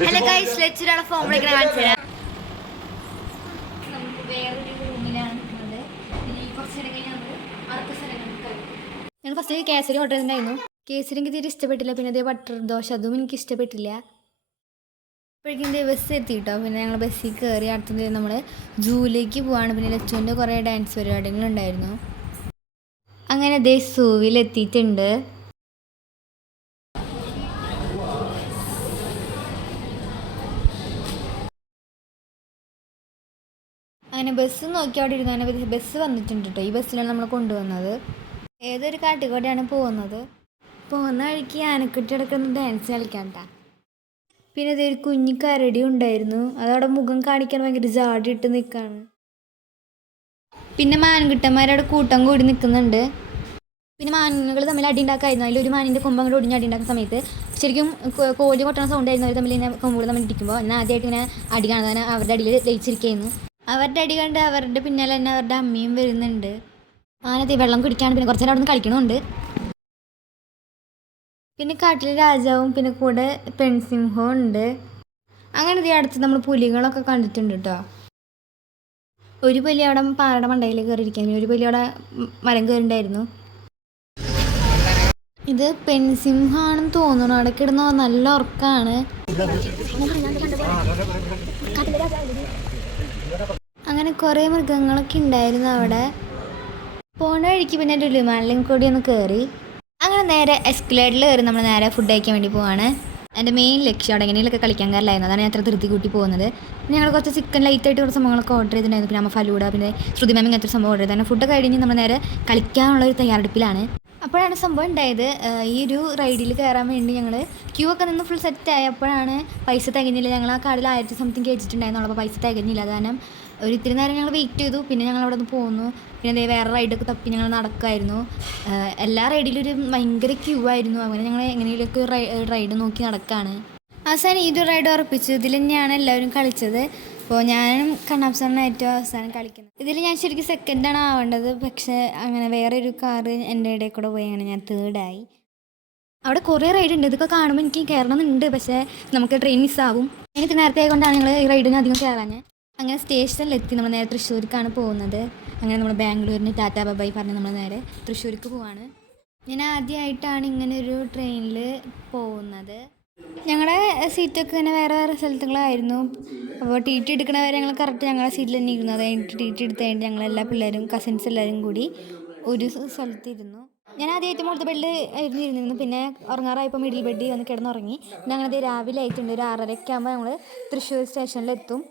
Hello guys ലെച്ചിലാണ് form വിളിക്കണ കാണിച്ചു തരാം നമുക്ക് വേറൊരു റൂമിലാണ് നിൽക്കുന്നത്. ഇനി കുറച്ച് നേരം കഴിഞ്ഞ് നമ്മൾ അടുത്ത സ്ഥലങ്ങളിൽ ഞാൻ ഫസ്റ്റ് കേസരി ഓർഡർ ചെയ്തിട്ടുണ്ടായിരുന്നു. കേസരി എനിക്ക് തീരെ ഇഷ്ടപ്പെട്ടില്ല. പിന്നെ അതേ ബട്ടർ ദോശ അതും എനിക്ക് ഇഷ്ടപ്പെട്ടില്ല. അപ്പോഴേക്കും ഇതേ ബസ് എത്തി കേട്ടോ പിന്നെ ഞങ്ങൾ ബസ്സിൽ കയറി അടുത്തത് നമ്മൾ ജൂലേക്ക് പോവാണ്. പിന്നെ ലച്ചുവിന്റെ കുറേ ഡാൻസ് പരിപാടികളുണ്ടായിരുന്നു. അങ്ങനെ ദേ സൂവിൽ എത്തിയിട്ടുണ്ട് അങ്ങനെ ബസ് നോക്കി അവിടെ ഇരുന്നു അങ്ങനെ ബസ് വന്നിട്ടുണ്ട് കേട്ടോ ഈ ബസ്സിലാണ് നമ്മൾ കൊണ്ടുവന്നത്. ഏതൊരു കാട്ടിക്കോട്ടെയാണ് പോകുന്നത്? പോകുന്ന വഴിക്ക് ആനക്കുട്ടി അടക്കുന്ന ഡാൻസ് കളിക്കാൻ കേട്ടാ പിന്നെ ഇതൊരു കുഞ്ഞു കരടി ഉണ്ടായിരുന്നു. അതവിടെ മുഖം കാണിക്കാൻ ഭയങ്കര ജാടിയിട്ട് നിൽക്കാണ് പിന്നെ മാൻകുട്ടന്മാരവിടെ കൂട്ടം കൂടി നിൽക്കുന്നുണ്ട് പിന്നെ മാനുകൾ തമ്മിൽ അടി ഉണ്ടാക്കായിരുന്നു. അതിലൊരു മാനിന്റെ കൊമ്പ് അങ്ങോട്ട് ഒടിഞ്ഞ് അടി ഉണ്ടാക്കുന്ന സമയത്ത് ശരിക്കും കോലി കൊട്ടണ സൗണ്ട് ആയിരുന്നു. അവർ തമ്മിൽ ഇങ്ങനെ കൊമ്പുകൾ തമ്മിൽ ഇടിക്കുമ്പോൾ എന്നാൽ ആദ്യമായിട്ട് ഇങ്ങനെ അടി കാണാൻ അവരുടെ അടിയിൽ ലയിച്ചിരിക്കുകയായിരുന്നു അവരുടെ അടി കണ്ട് അവരുടെ പിന്നാലെ തന്നെ അവരുടെ അമ്മയും വരുന്നുണ്ട്. ആനത്തി വെള്ളം കുടിക്കാണ് പിന്നെ കുറച്ച് നേരം കളിക്കണമുണ്ട്. പിന്നെ കാട്ടിലെ രാജാവും പിന്നെ കൂടെ പെൺസിംഹവും ഉണ്ട്. അങ്ങനെ ഇതേ അടുത്ത് നമ്മൾ പുലികളൊക്കെ കണ്ടിട്ടുണ്ട് കേട്ടോ ഒരു പുലി അവിടെ പാറയുടെ മണ്ടയിൽ കയറിയിരിക്കാൻ ഒരു പുലി അവിടെ മരം കയറിണ്ടായിരുന്നു. ഇത് പെൺസിംഹാണെന്ന് തോന്നുന്നു. അവിടെ കിടന്ന നല്ല ഉറക്കാണ്. കുറേ മൃഗങ്ങളൊക്കെ ഉണ്ടായിരുന്നു അവിടെ. പോണ വഴിക്ക് പിന്നെ ലുലുമാലിലും കൂടി ഒന്ന് കയറി അങ്ങനെ നേരെ എസ്കലേറ്ററിൽ കയറി നമ്മൾ നേരെ ഫുഡ് കഴിക്കാൻ വേണ്ടി പോവാണ്. എന്റെ മെയിൻ ലക്ഷ്യം അവിടെ എങ്ങനെയൊക്കെ കളിക്കാൻ കയറില്ലായിരുന്നു അതാണ് ഞാൻ അത്ര ധൃതി കൂട്ടി പോകുന്നത്. ഞങ്ങൾ കുറച്ച് ചിക്കൻ ലൈറ്റായിട്ട് കുറച്ച് സംഭവങ്ങളൊക്കെ ഓർഡർ ചെയ്തിട്ടുണ്ടായിരുന്നു. പിന്നെ അമ്മ ഫലൂഡ പിന്നെ ശ്രുതി മാമി അങ്ങനത്തെ സംഭവം ഓർഡർ ചെയ്തത് ഫുഡ് കഴിഞ്ഞ് നമ്മൾ നേരെ കളിക്കാനുള്ള ഒരു തയ്യാറെടുപ്പിലാണ്. അപ്പോഴാണ് സംഭവം ഉണ്ടായത്. ഈ ഒരു റൈഡിൽ കയറാൻ വേണ്ടി ഞങ്ങൾ ക്യൂ ഒക്കെ നിന്ന് ഫുൾ സെറ്റ് ആയപ്പോഴാണ് പൈസ തികഞ്ഞില്ല. ഞങ്ങൾ ആ കാർഡിൽ ആയിരത്തി സംതിങ് കഴിച്ചിട്ടുണ്ടായിരുന്നു അപ്പോൾ പൈസ തികഞ്ഞില്ല. അത് കാരണം ഒരു ഇത്തിരി നേരം ഞങ്ങൾ വെയിറ്റ് ചെയ്തു. പിന്നെ ഞങ്ങൾ അവിടെ നിന്ന് പോന്നു. പിന്നെ ദേ വേറെ റൈഡൊക്കെ തപ്പി ഞങ്ങൾ നടക്കുമായിരുന്നു എല്ലാ റൈഡിലും ഒരു ഭയങ്കര ക്യൂ ആയിരുന്നു. അങ്ങനെ ഞങ്ങൾ എങ്ങനെയൊക്കെ റൈ റൈഡ് നോക്കി നടക്കുകയാണ് അവസാനം ഒരു റൈഡ് ഉറപ്പിച്ചു. ഇതിൽ തന്നെയാണ് എല്ലാവരും കളിച്ചത്. അപ്പോൾ ഞാനും കണ്ണാപ്സാറിന് ഏറ്റവും അവസാനം കളിക്കുന്നത്. ഇതിൽ ഞാൻ ശരിക്കും സെക്കൻഡാണ് ആവേണ്ടത്. പക്ഷേ അങ്ങനെ വേറെ ഒരു കാറ് എന്റെ ഇടയിൽ കൂടെ പോയി അങ്ങനെ ഞാൻ തേർഡായി അവിടെ കുറേ റൈഡ് ഉണ്ട്. ഇതൊക്കെ കാണുമ്പോൾ എനിക്ക് കയറണമെന്നുണ്ട് പക്ഷേ നമുക്ക് ട്രെയിൻ മിസ്സാവും എനിക്ക് നേരത്തെ ആയതുകൊണ്ടാണ് ഞങ്ങൾ ഈ റൈഡിന് അധികം കയറാഞ്ഞ് അങ്ങനെ സ്റ്റേഷനിലെത്തി നമ്മൾ നേരെ തൃശ്ശൂർക്കാണ് പോകുന്നത്. അങ്ങനെ നമ്മൾ ബാംഗ്ലൂരിന് ടാറ്റ ബബായി പറഞ്ഞ് നമ്മൾ നേരെ തൃശ്ശൂർക്ക് പോവാണ്. ഞാൻ ആദ്യമായിട്ടാണ് ഇങ്ങനെ ഒരു ട്രെയിനിൽ പോകുന്നത്. ഞങ്ങളുടെ സീറ്റൊക്കെ ഇങ്ങനെ വേറെ വേറെ സ്ഥലത്തുകളായിരുന്നു. അപ്പോൾ ടി ടി എടുക്കണവരെ ഞങ്ങൾ കറക്റ്റ് ഞങ്ങളുടെ സീറ്റിൽ തന്നെ ഇരുന്നു. അത് കഴിഞ്ഞിട്ട് ടി ടി എടുത്ത് കഴിഞ്ഞിട്ട് ഞങ്ങളെല്ലാ പിള്ളേരും കസിൻസ് എല്ലാവരും കൂടി ഒരു സ്ഥലത്തിരുന്നു. ഞാൻ ആദ്യമായിട്ട് മുകളിലത്തെ ബെഡിൽ ആയിരുന്നു ഇരുന്നിരുന്നു. പിന്നെ ഉറങ്ങാറായപ്പോൾ മിഡിൽ ബെഡിൽ വന്ന് കിടന്നുറങ്ങി. പിന്നെ ഞങ്ങളത് രാവിലെ ആയിട്ടുണ്ട്. ഒരു ആറരയ്ക്ക് ആകുമ്പോൾ ഞങ്ങൾ തൃശ്ശൂർ സ്റ്റേഷനിലെത്തും.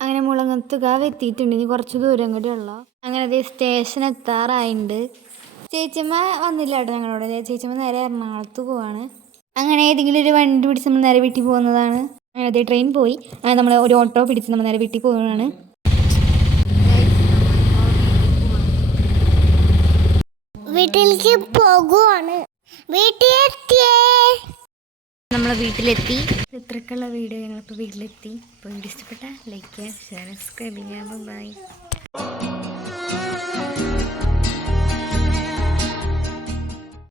അങ്ങനെ മുളങ്ങത്തുകാവ് എത്തിയിട്ടുണ്ട്. ഇനി കുറച്ച് ദൂരം കൂടി ഉള്ളു? അങ്ങനെ അതേ സ്റ്റേഷൻ എത്താറായിട്ടുണ്ട് ചേച്ചിയമ്മ വന്നില്ല കേട്ടോ ഞങ്ങളോട്. ചേച്ചിയമ്മ നേരെ എറണാകുളത്ത് പോവാണ്. അങ്ങനെ ഏതെങ്കിലും ഒരു വണ്ടി പിടിച്ച് നമ്മൾ നേരെ വീട്ടിൽ പോകുന്നതാണ്. അങ്ങനെ അതേ ട്രെയിൻ പോയി. അങ്ങനെ നമ്മൾ ഒരു ഓട്ടോ പിടിച്ച് നമ്മൾ നേരെ വീട്ടിൽ പോകുന്നതാണ് വീട്ടിലേക്ക് പോകുവാണ്. വീട്ടിലെത്തിയേ. നമ്മളെ വീട്ടിലെത്തി. ഇത്രക്കുള്ള വീഡിയോ ഞങ്ങളിപ്പോൾ വീട്ടിലെത്തി. അപ്പോൾ വീഡിയോ ലൈക്ക് ചെയ്യുക ഷെയർ സബ്സ്ക്രൈബ് ചെയ്യുക ബൈ